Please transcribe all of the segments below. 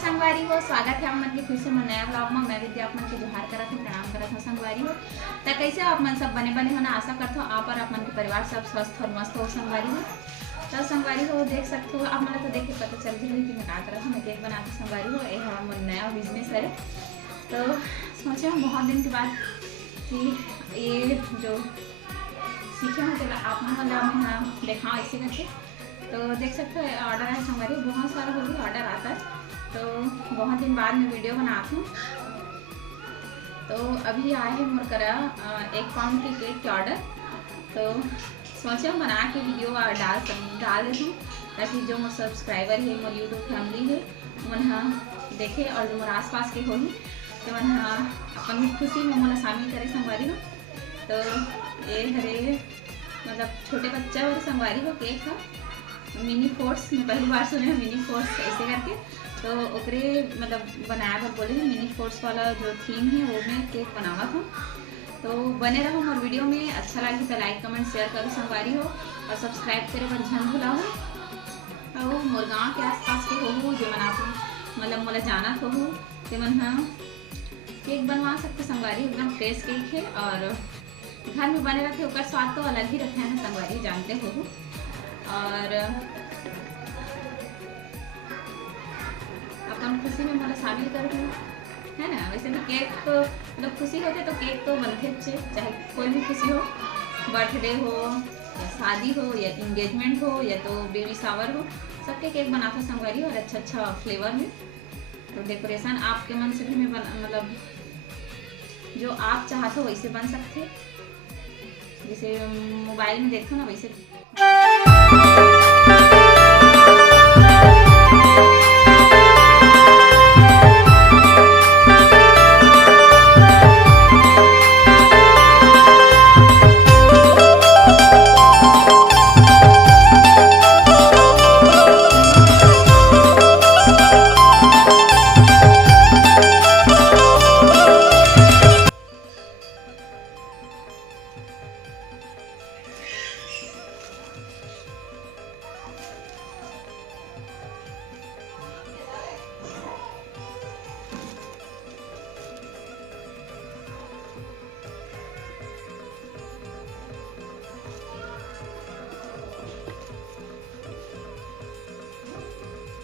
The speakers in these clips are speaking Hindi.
संगवारी हो, स्वागत है आप मन के फिर से मन नया ब्लॉग में। मैं विद्या आप मन के जोहार करत हूँ, प्रणाम करत हूँ संगवारी हो। तो कैसे आप मन सब बने बने होना आशा करते हो आप और आप मन के परिवार सब स्वस्थ और मस्त हो संगवारी हो। तो संगवारी हो देख सकते हो आप मतलब तो देख के पता चल गई कि मैं क्या करत हूँ। मैं केक बनाती संगवारी हो, ये हमारा नया बिजनेस है। तो सोचे हम बहुत दिन के बाद कि ये जो सीखे हैं चलो आप मतलब देखा ऐसे करके। तो देख सकते हो ऑर्डर है संगवारी, बहुत सारा हो गया ऑर्डर आता है। तो बहुत दिन बाद में वीडियो बनाती हूँ। तो अभी आए हैं मोर करा 1 पाउंड के केक के ऑर्डर। तो सोचा बना के वीडियो डाल देती हूँ ताकि जो मोर सब्सक्राइबर है, मोर यूट्यूब फैमिली है, मन देखे और जो मोर आसपास के होगी तो मन अपन खुशी में मोला शामिल करे संगवारी हो। तो ये हरे मतलब छोटे बच्चा और संगवारी हो केक है मिनी फोर्स, मैं पहली बार सुने मिनी फोर्स ऐसे करके। तो ओकरे मतलब बनाया बर बोले मिनी फोर्स वाला जो थीम है वो मैं केक बनावा था। तो बने रहो और वीडियो में अच्छा लगे तो लाइक कमेंट शेयर करो संगवारी हो और सब्सक्राइब करे पर झन भुलाओ। और मोर गाँव के आसपास के हो जो मन आप मतलब मोला जाना हो तो मन हाँ केक बनवा सकते संगवारी। एकदम फ्रेश केक है और घर में बने रहते उसका स्वाद तो अलग ही रहता है ना संगवारी, जानते हो। और अपन खुशी में मोला शामिल कर है ना। वैसे भी केक तो मतलब खुशी होते तो केक तो बनते चाहे कोई भी खुशी हो, बर्थडे हो या शादी हो या इंगेजमेंट हो या तो बेबी शावर हो, सबके केक बनाता संगवारी और अच्छा फ्लेवर में। तो डेकोरेशन आपके मन से भी मैं मतलब जो आप चाहते हो वैसे बन सकते, जैसे मोबाइल में देखो ना वैसे।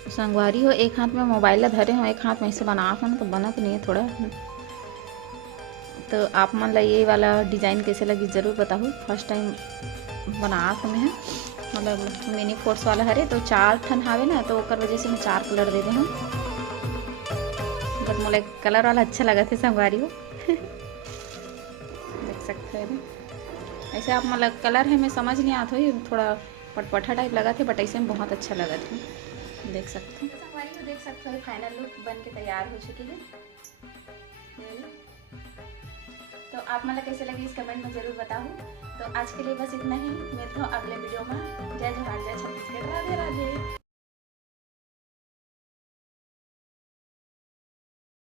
संगवारी हो एक हाथ में मोबाइल धरे हो, एक हाथ में ऐसे बना था ना तो बना तो नहीं है थोड़ा। तो आप मन ला ये वाला डिज़ाइन कैसे लगी ज़रूर बताओ। फर्स्ट टाइम बना था मैं मतलब मिनी फोर्स वाला हरे तो 4 ठन हावे ना, तो ओकर वजह से मैं 4 कलर दे दूँ। बट मोला कलर वाला अच्छा लगा थे संगवारी हो देख सकते हैं ऐसे आप मतलब कलर है मैं समझ नहीं आता हो, थोड़ा पटपटा टाइप लगा थे बट ऐसे में बहुत अच्छा लगा था, देख सकते हैं संगवारी हो। देख सकते हो फाइनल लुक बन के तैयार हो चुकी है। तो आप मतलब कैसे लगी इस कमेंट में जरूर बताओ। तो आज के लिए बस इतना ही, मिलते हो अगले वीडियो में। जय जोहार, जय छत्तीसगढ़, राधे राधे।